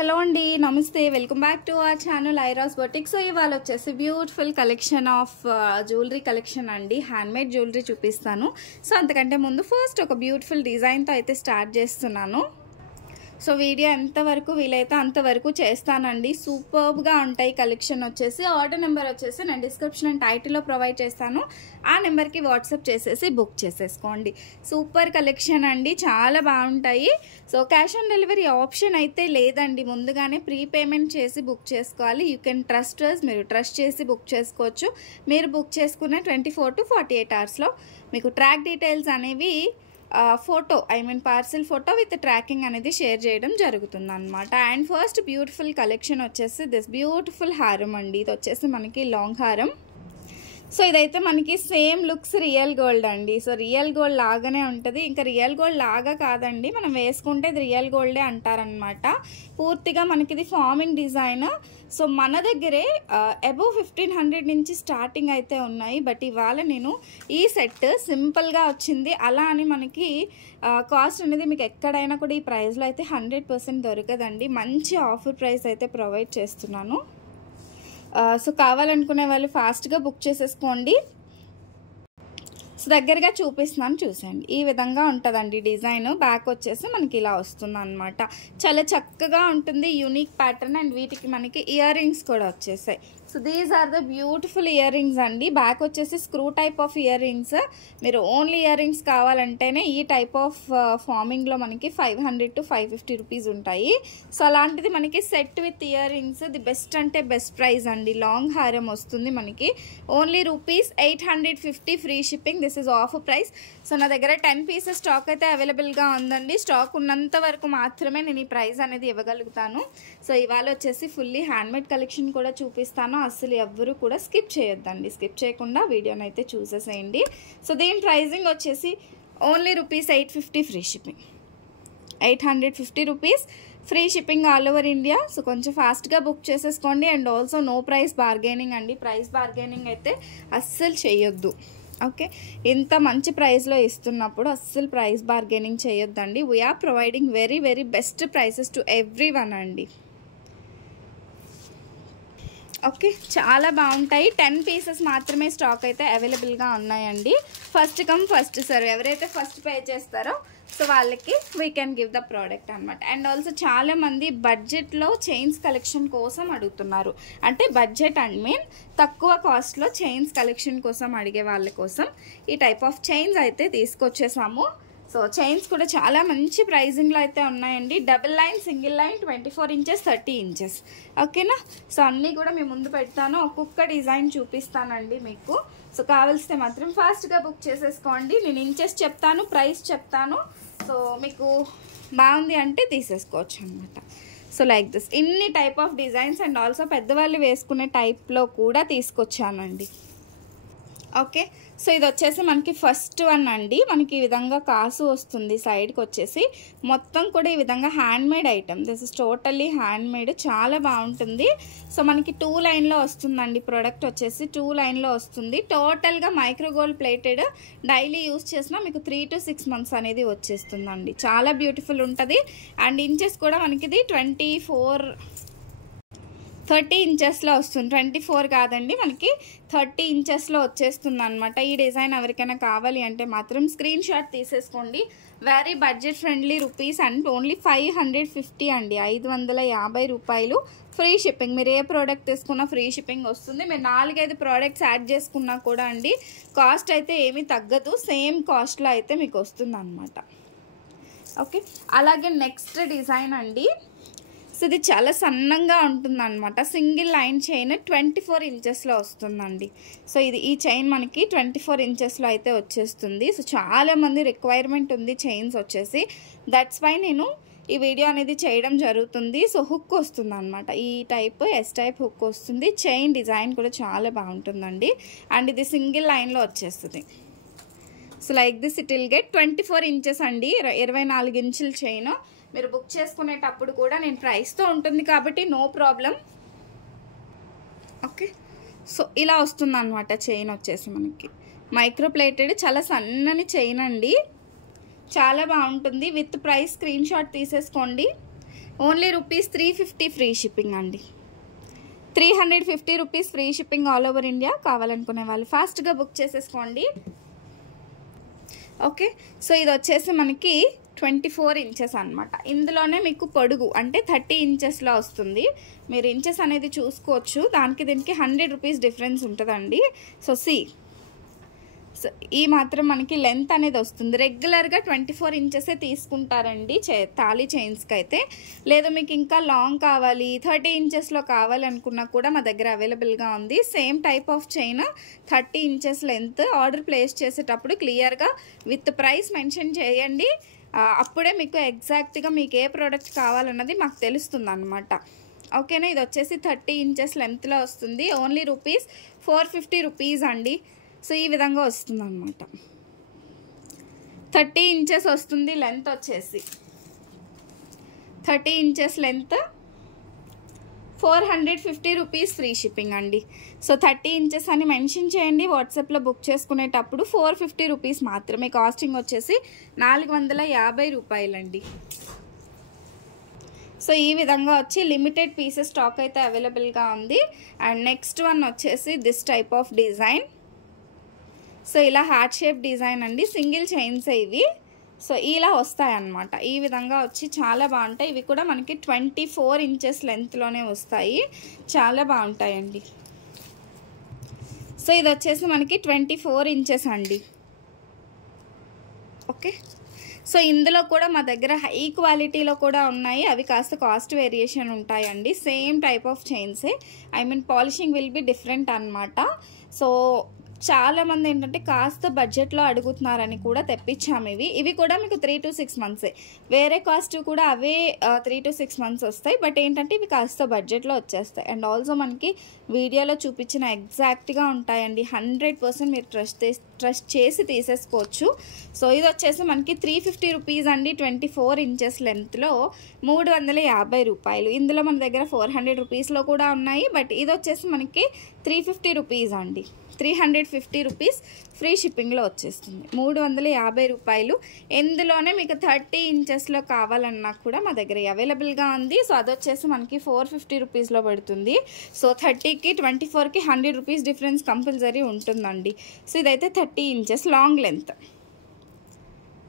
Hello అండి, నమస్తే. Welcome back to our channel Airas boutique. So ఇవాళ వచ్చేసి beautiful collection of jewellery collection అండి. హ్యాండ్మేడ్ జ్యువెలరీ చూపిస్తాను. సో అంతకంటే ముందు ఫస్ట్ ఒక బ్యూటిఫుల్ డిజైన్తో అయితే స్టార్ట్ చేస్తున్నాను. సో వీడియో ఎంతవరకు వీలైతే అంతవరకు చేస్తానండి. సూపర్బ్గా ఉంటాయి కలెక్షన్ వచ్చేసి. ఆర్డర్ నెంబర్ వచ్చేసి నేను డిస్క్రిప్షన్ అండ్ టైటిల్లో ప్రొవైడ్ చేస్తాను. ఆ నెంబర్కి వాట్సాప్ చేసేసి బుక్ చేసేసుకోండి. సూపర్ కలెక్షన్ అండి, చాలా బాగుంటాయి. So cash on delivery option అయితే లేదండి. ముందుగానే ప్రీపేమెంట్ చేసి బుక్ చేసుకోవాలి. You can trust us. మీరు ట్రస్ట్ చేసి బుక్ చేసుకోవచ్చు. మీరు బుక్ చేసుకున్న 24 to 48 అవర్స్లో మీకు ట్రాక్ డీటెయిల్స్ అనేవి photo parcel photo with tracking అనేది షేర్ చేయడం జరుగుతుంది అనమాట. అండ్ ఫస్ట్ బ్యూటిఫుల్ కలెక్షన్ వచ్చేసి దిస్ బ్యూటిఫుల్ హారం అండి. ఇది వచ్చేసి మనకి లాంగ్ హారం. సో ఇదైతే మనకి సేమ్ లుక్స్ రియల్ గోల్డ్ అండి. సో రియల్ గోల్డ్ లాగానే ఉంటుంది. ఇంకా రియల్ గోల్డ్ లాగా కాదండి, మనం వేసుకుంటే ఇది రియల్ గోల్డే అంటారనమాట. పూర్తిగా మనకి ఇది ఫార్మింగ్ డిజైన్. సో మన దగ్గరే అబవ్ 1500 నుంచి స్టార్టింగ్ అయితే ఉన్నాయి. బట్ ఇవాళ నేను ఈ సెట్ సింపుల్గా వచ్చింది. అలా అని మనకి కాస్ట్ అనేది మీకు ఎక్కడైనా కూడా ఈ ప్రైస్లో అయితే 100% దొరకదండి. మంచి ఆఫర్ ప్రైస్ అయితే ప్రొవైడ్ చేస్తున్నాను. సో కావాలనుకునే వాళ్ళు ఫాస్ట్గా బుక్ చేసేసుకోండి. సో దగ్గరగా చూపిస్తున్నాను, చూసండి. ఈ విధంగా ఉంటుందండి డిజైన్. బ్యాక్ వచ్చేసి మనకి ఇలా వస్తుంది అనమాట. చాలా చక్కగా ఉంటుంది, యూనిక్ ప్యాటర్న్. అండ్ వీటికి మనకి ఇయర్ రింగ్స్ కూడా వచ్చేసాయి. So these are the beautiful earrings అండి. బ్యాక్ వచ్చేసి screw type of earrings. మీరు ఓన్లీ ఇయర్ రింగ్స్ కావాలంటేనే ఈ టైప్ ఆఫ్ ఫార్మింగ్లో మనకి 500 to 550 రూపీస్ ఉంటాయి. సో అలాంటిది మనకి set with ear rings the best అంటే బెస్ట్ ప్రైస్ అండి. లాంగ్ హారం వస్తుంది మనకి only ₹850 free shipping. This is offer price. So నా దగ్గర 10 పీసెస్ స్టాక్ అయితే అవైలబుల్గా ఉందండి. స్టాక్ ఉన్నంత వరకు మాత్రమే నేను ఈ ప్రైస్ అనేది ఇవ్వగలుగుతాను. సో ఇవాళ వచ్చేసి ఫుల్లీ హ్యాండ్మేడ్ కలెక్షన్ కూడా చూపిస్తాను. అసలు ఎవ్వరూ కూడా స్కిప్ చేయొద్దండి. స్కిప్ చేయకుండా వీడియోని అయితే చూసేసేయండి. సో దీని ప్రైజింగ్ వచ్చేసి only ₹850 free shipping. 850 rupees free shipping all over India. So కొంచెం ఫాస్ట్గా బుక్ చేసేసుకోండి. And also no price bargaining అండి. ప్రైస్ బార్గెనింగ్ అయితే అస్సలు చేయొద్దు. ఓకే, ఇంత మంచి ప్రైస్లో ఇస్తున్నప్పుడు అస్సలు ప్రైస్ బార్గెనింగ్ చేయొద్దండి. We're providing very very best prices to everyone అండి. ఓకే, చాలా బాగుంటాయి. 10 పీసెస్ మాత్రమే స్టాక్ అయితే అవైలబుల్గా ఉన్నాయండి. First come first serve. ఎవరైతే ఫస్ట్ పే చేస్తారో సో వాళ్ళకి we can give the product అనమాట. అండ్ ఆల్సో చాలామంది బడ్జెట్లో చైన్స్ కలెక్షన్ కోసం అడుగుతున్నారు. అంటే బడ్జెట్ తక్కువ కాస్ట్లో చైన్స్ కలెక్షన్ కోసం అడిగే వాళ్ళ కోసం ఈ టైప్ ఆఫ్ చైన్స్ అయితే తీసుకొచ్చేసాము. సో చైన్స్ కూడా చాలా మంచి ప్రైజింగ్లో అయితే ఉన్నాయండి. Double line, single line, 24 inches, 30 inches. ఓకేనా? సో అన్నీ కూడా మీ ముందు పెడతాను. ఒక్కొక్క డిజైన్ చూపిస్తానండి మీకు. సో కావాల్సితే మాత్రం ఫాస్ట్గా బుక్ చేసేసుకోండి. నేను ఇంచెస్ చెప్తాను, ప్రైస్ చెప్తాను. సో మీకు బాగుంది అంటే తీసేసుకోవచ్చు అనమాట. సో లైక్ దిస్ ఇన్ని type of designs and also పెద్దవాళ్ళు వేసుకునే టైప్లో కూడా తీసుకొచ్చానండి. ఓకే, సో ఇది వచ్చేసి మనకి ఫస్ట్ వన్ అండి. మనకి ఈ విధంగా కాసు వస్తుంది. సైడ్కి వచ్చేసి మొత్తం కూడా ఈ విధంగా handmade item. This is totally handmade. చాలా బాగుంటుంది. సో మనకి 2 లైన్లో వస్తుందండి. ప్రోడక్ట్ వచ్చేసి 2 లైన్లో వస్తుంది. టోటల్గా మైక్రోగోల్డ్ ప్లేటెడ్. డైలీ యూస్ చేసినా మీకు 3 to 6 మంత్స్ అనేది వచ్చేస్తుందండి. చాలా బ్యూటిఫుల్ ఉంటుంది. అండ్ ఇంచెస్ కూడా మనకి ఇది 30 ఇంచెస్లో వస్తుంది. 24 కాదండి, మనకి 30 ఇంచెస్లో వచ్చేస్తుంది అనమాట. ఈ డిజైన్ ఎవరికైనా కావాలి అంటే మాత్రం స్క్రీన్ షాట్ తీసేసుకోండి. Very budget friendly rupees and only 550 అండి. 550 రూపాయలు ఫ్రీ షిప్పింగ్. మీరు ఏ ప్రోడక్ట్ తీసుకున్నా ఫ్రీ షిప్పింగ్ వస్తుంది. మీరు 4-5 ప్రోడక్ట్స్ యాడ్ చేసుకున్నా కూడా అండి కాస్ట్ అయితే ఏమీ తగ్గదు. సేమ్ కాస్ట్లో అయితే మీకు వస్తుంది అనమాట. ఓకే, అలాగే నెక్స్ట్ డిజైన్ అండి. సో ఇది చాలా సన్నంగా ఉంటుందన్నమాట. సింగిల్ లైన్ చైన్ 24 ఇంచెస్లో వస్తుందండి. సో ఈ చైన్ మనకి 24 ఇంచెస్లో అయితే వచ్చేస్తుంది. సో చాలామంది రిక్వైర్మెంట్ ఉంది చైన్స్ వచ్చేసి. దట్స్ వై నేను ఈ వీడియో అనేది చేయడం జరుగుతుంది. సో హుక్ వస్తుంది అనమాట. ఈ టైప్ ఎస్ టైప్ హుక్ వస్తుంది. చైన్ డిజైన్ కూడా చాలా బాగుంటుందండి. అండ్ ఇది సింగిల్ లైన్లో వచ్చేస్తుంది. So like this it will get 24 inches అండి. 24 ఇంచుల చైన్. మీరు బుక్ చేసుకునేటప్పుడు కూడా నేను ప్రైస్తో ఉంటుంది కాబట్టి నో ప్రాబ్లం. ఓకే, సో ఇలా వస్తుంది అనమాట. చైన్ వచ్చేసి మనకి మైక్రో ప్లేటెడ్, చాలా సన్నని చైన్ అండి. చాలా బాగుంటుంది. విత్ ప్రైస్ స్క్రీన్ షాట్ తీసేసుకోండి. ఓన్లీ రూపీస్ 350 ఫ్రీ షిప్పింగ్ అండి. 350 rupees free shipping all over India. కావాలనుకునే వాళ్ళు ఫాస్ట్గా బుక్ చేసేసుకోండి. ఓకే, సో ఇది వచ్చేసి మనకి 24 ఇంచెస్ అనమాట. ఇందులోనే మీకు పొడుగు అంటే 30 ఇంచెస్లో వస్తుంది. మీరు ఇంచెస్ అనేది చూసుకోవచ్చు. దానికి దీనికి 100 రూపీస్ డిఫరెన్స్ ఉంటుందండి. సో సో ఈ మాత్రం మనకి లెంత్ అనేది వస్తుంది. రెగ్యులర్గా 24 ఇంచెసే తీసుకుంటారండి తాళీ చైన్స్కి అయితే. లేదు మీకు ఇంకా లాంగ్ కావాలి 30 ఇంచెస్లో కావాలనుకున్నా కూడా మా దగ్గర అవైలబుల్గా ఉంది. Same type of chain 30 inches length. Order place చేసేటప్పుడు క్లియర్గా విత్ ప్రైస్ మెన్షన్ చేయండి. అప్పుడే మీకు ఎగ్జాక్ట్గా మీకు ఏ ప్రోడక్ట్ కావాలన్నది మాకు తెలుస్తుంది అన్నమాట. ఓకేనా, ఇది వచ్చేసి 30 ఇంచెస్ లెంత్లో వస్తుంది. ఓన్లీ రూపీస్ 450 రూపీస్ అండి. సో ఈ విధంగా వస్తుంది అన్నమాట. 30 ఇంచెస్ వస్తుంది లెంత్ వచ్చేసి. 30 inches length 450 rupees free shipping అండి. సో 30 ఇంచెస్ అని మెన్షన్ చేయండి వాట్సాప్లో బుక్ చేసుకునేటప్పుడు. 450 రూపీస్ మాత్రమే. కాస్టింగ్ వచ్చేసి 450 రూపాయలండి. సో ఈ విధంగా వచ్చి లిమిటెడ్ పీసెస్ స్టాక్ అయితే అవైలబుల్గా ఉంది. అండ్ నెక్స్ట్ వన్ వచ్చేసి this type of design. So ఇలా హార్ట్ షేప్ డిజైన్ అండి. సింగిల్ చైన్స్ ఇవి. సో ఇలా వస్తాయన్నమాట. ఈ విధంగా వచ్చి చాలా బాగుంటాయి. ఇవి కూడా మనకి 24 ఇంచెస్ లెంత్లోనే వస్తాయి. చాలా బాగుంటాయండి. సో ఇది వచ్చేసి మనకి 24 ఇంచెస్ అండి. ఓకే, సో ఇందులో కూడా మా దగ్గర హై క్వాలిటీలో కూడా ఉన్నాయి. అవి కాస్త కాస్ట్ వేరియేషన్ ఉంటాయండి. సేమ్ టైప్ ఆఫ్ చైన్సే, I mean polishing will be different అనమాట. సో చాలామంది ఏంటంటే కాస్త బడ్జెట్లో అడుగుతున్నారని కూడా తెప్పించాము. ఇవి కూడా మీకు 3 to 6 మంత్సే. వేరే కాస్ట్ కూడా అవే 3 to 6 మంత్స్ వస్తాయి. బట్ ఏంటంటే ఇవి కాస్త బడ్జెట్లో వచ్చేస్తాయి. అండ్ ఆల్సో మనకి వీడియోలో చూపించిన ఎగ్జాక్ట్గా ఉంటాయండి. 100% మీరు ట్రస్ట్ చేసి తీసేసుకోవచ్చు. సో ఇది వచ్చేసి మనకి 350 రూపీస్ అండి. 24 ఇంచెస్ లెంత్లో 350 రూపాయలు. ఇందులో మన దగ్గర 400 రూపీస్లో కూడా ఉన్నాయి. బట్ ఇది వచ్చేసి మనకి 350 రూపీస్ అండి. 350 రూపీస్ ఫ్రీ షిప్పింగ్లో వచ్చేస్తుంది. 350 రూపాయలు. ఎందులోనే మీకు 30 ఇంచెస్లో కావాలన్నా కూడా మా దగ్గర అవైలబుల్గా ఉంది. సో అది వచ్చేసి మనకి 450 రూపీస్లో పడుతుంది. సో 30కి 24కి 100 రూపీస్ డిఫరెన్స్ కంపల్సరీ ఉంటుందండి. సో ఇదైతే 30 ఇంచెస్ లాంగ్ లెంత్.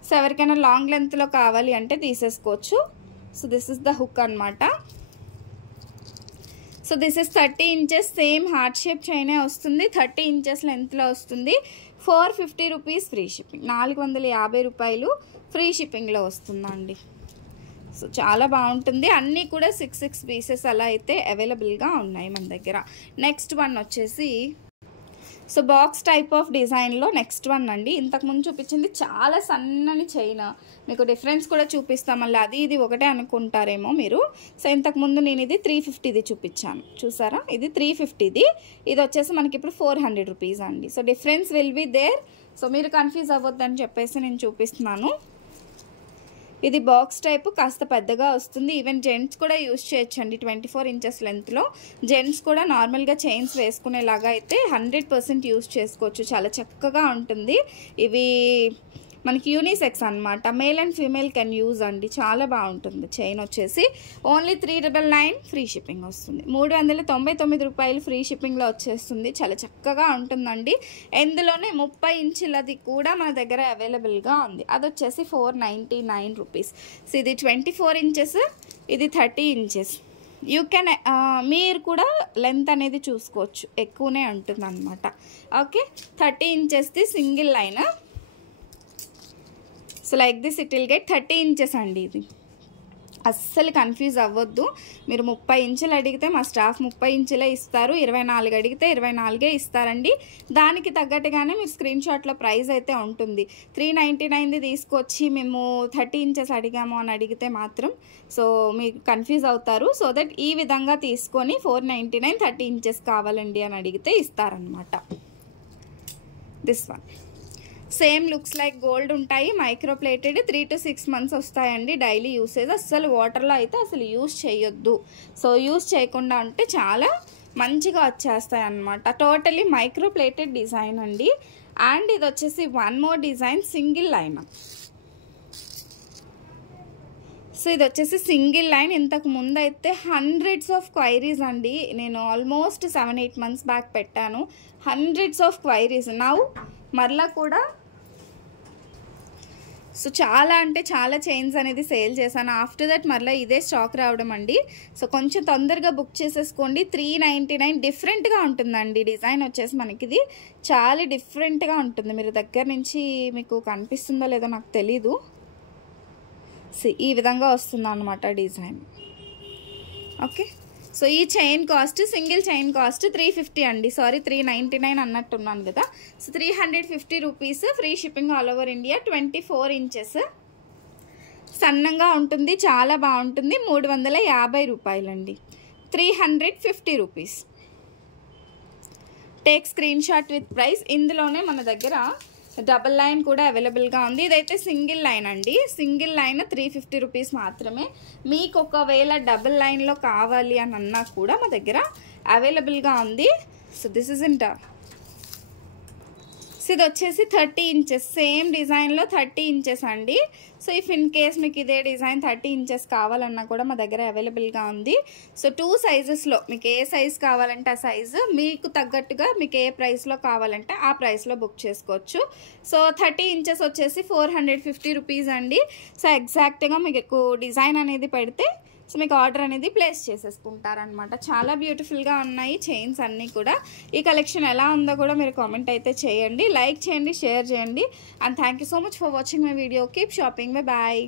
సో ఎవరికైనా లాంగ్ లెంత్లో కావాలి అంటే తీసేసుకోవచ్చు. So this is the hook అనమాట. So this is 30 inches. Same heart shape చైనే వస్తుంది. 30 ఇంచెస్ లెంత్లో వస్తుంది. 450 రూపీస్ ఫ్రీ షిప్పింగ్. 450 రూపాయలు ఫ్రీ షిప్పింగ్లో వస్తుందండి. సో చాలా బాగుంటుంది. అన్నీ కూడా 6 పీసెస్ అలా అయితే అవైలబుల్గా ఉన్నాయి మన దగ్గర. నెక్స్ట్ వన్ వచ్చేసి సో బాక్స్ టైప్ ఆఫ్ డిజైన్లో నెక్స్ట్ వన్ అండి. ఇంతకుముందు చూపించింది చాలా సన్నని చైన్. మీకు డిఫరెన్స్ కూడా చూపిస్తాం. మళ్ళీ అది ఇది ఒకటే అనుకుంటారేమో మీరు. సో ఇంతకుముందు నేను ఇది 350ది చూపించాను, చూసారా? ఇది 350ది. ఇది వచ్చేసి మనకి ఇప్పుడు 400 రూపీస్ అండి. So difference will be there. So మీరు కన్ఫ్యూజ్ అవ్వద్దని చెప్పేసి నేను చూపిస్తున్నాను. ఇది బాక్స్ టైపు కాస్త పెద్దగా వస్తుంది. ఈవెన్ జెంట్స్ కూడా యూజ్ చేయొచ్చండి. 24 ఇంచెస్ లెంత్లో జెంట్స్ కూడా నార్మల్గా చైన్స్ వేసుకునేలాగా అయితే 100% యూజ్ చేసుకోవచ్చు. చాలా చక్కగా ఉంటుంది. ఇవి మనకి యూనిసెక్స్ అనమాట. Male and female can use అండి. చాలా బాగుంటుంది. చైన్ వచ్చేసి ఓన్లీ 399 ఫ్రీ షిప్పింగ్ వస్తుంది. 399 రూపాయలు ఫ్రీ షిప్పింగ్లో వచ్చేస్తుంది. చాలా చక్కగా ఉంటుందండి. ఎందులోనే 30 ఇంచులది కూడా మన దగ్గర అవైలబుల్గా ఉంది. అది వచ్చేసి 499 రూపీస్. సో ఇది 24 ఇంచెస్, ఇది 30 ఇంచెస్. యూ కెన్ మీరు కూడా లెంత్ అనేది చూసుకోవచ్చు. ఎక్కువనే ఉంటుంది అనమాట. ఓకే, 30 ఇంచెస్ది single line. So like this it will get 30 inches అండి. ఇది అస్సలు కన్ఫ్యూజ్ అవ్వద్దు. మీరు 30 ఇంచులు అడిగితే మా స్టాఫ్ 30 ఇంచులే ఇస్తారు. 24 అడిగితే 24 ఇస్తారండి. దానికి తగ్గట్టుగానే మీరు స్క్రీన్ షాట్లో ప్రైస్ అయితే ఉంటుంది. 399ది తీసుకొచ్చి మేము 30 ఇంచెస్ అడిగాము అని అడిగితే మాత్రం సో మీకు కన్ఫ్యూజ్ అవుతారు. సో దట్ ఈ విధంగా తీసుకొని 499 30 ఇంచెస్ కావాలండి అని అడిగితే ఇస్తారనమాట. This one same looks like gold ఉంటాయి. Micro plated. 3 to 6 మంత్స్ వస్తాయండి. Daily usage. అస్సలు వాటర్లో అయితే అసలు యూజ్ చేయొద్దు. సో యూజ్ చేయకుండా ఉంటే చాలా మంచిగా వచ్చేస్తాయి అన్నమాట. టోటలీ మైక్రో ప్లేటెడ్ డిజైన్ అండి. అండ్ ఇది వచ్చేసి one more design single line. So ఇది వచ్చేసి సింగిల్ లైన్. ఇంతకు ముందు అయితే హండ్రెడ్స్ ఆఫ్ క్వైరీస్ అండి. నేను ఆల్మోస్ట్ 7-8 months బ్యాక్ పెట్టాను. Hundreds of queries. నౌ మరలా కూడా సో చాలా అంటే చాలా చైన్స్ అనేది సేల్ చేశాను. ఆఫ్టర్ దట్ మరలా ఇదే స్టాక్ రావడం అండి. సో కొంచెం తొందరగా బుక్ చేసేసుకోండి. 399 డిఫరెంట్గా ఉంటుందండి. డిజైన్ వచ్చేసి మనకి ఇది చాలా డిఫరెంట్గా ఉంటుంది. మీరు దగ్గర నుంచి మీకు కనిపిస్తుందో లేదో నాకు తెలీదు. ఈ విధంగా వస్తుంది అన్నమాట డిజైన్. ఓకే, సో ఈ chain cost, single chain cost 350 అండి. సారీ 399 అన్నట్టున్నాను కదా. So 350 rupees. Free shipping all over India. 24 inches సన్నంగా ఉంటుంది, చాలా బాగుంటుంది. 350 రూపాయలండి. 350 rupees. Take screen shot with price. ఇందులోనే మన దగ్గర డబల్ లైన్ కూడా అవైలబుల్గా ఉంది. ఇదైతే సింగిల్ లైన్ అండి. సింగిల్ లైన్ 350 రూపీస్ మాత్రమే. మీకు ఒకవేళ డబల్ లైన్లో కావాలి అని అన్నా కూడా మా దగ్గర అవైలబుల్గా ఉంది. So this is in so ఇది వచ్చేసి 30 inches. సేమ్ డిజైన్లో 30 inches అండి. సో ఇఫ్ ఇన్ కేస్ మీకు ఇదే డిజైన్ 30 inches కావాలన్నా కూడా మా దగ్గర అవైలబుల్గా ఉంది. సో 2 sizesలో మీకు ఏ సైజ్ కావాలంటే ఆ సైజు, మీకు తగ్గట్టుగా మీకు ఏ ప్రైస్లో కావాలంటే ఆ ప్రైస్లో బుక్ చేసుకోవచ్చు. సో 30 inches వచ్చేసి 450 రూపీస్ అండి. సో ఎగ్జాక్ట్గా మీకు డిజైన్ అనేది పెడితే సో మీకు ఆర్డర్ అనేది ప్లేస్ చేసేసుకుంటారనమాట. చాలా బ్యూటిఫుల్గా ఉన్నాయి చైన్స్ అన్నీ కూడా. ఈ కలెక్షన్ ఎలా ఉందో కూడా మీరు కామెంట్ అయితే చేయండి, లైక్ చేయండి, షేర్ చేయండి. And thank you so much for watching my video. Keep shopping. Bye bye.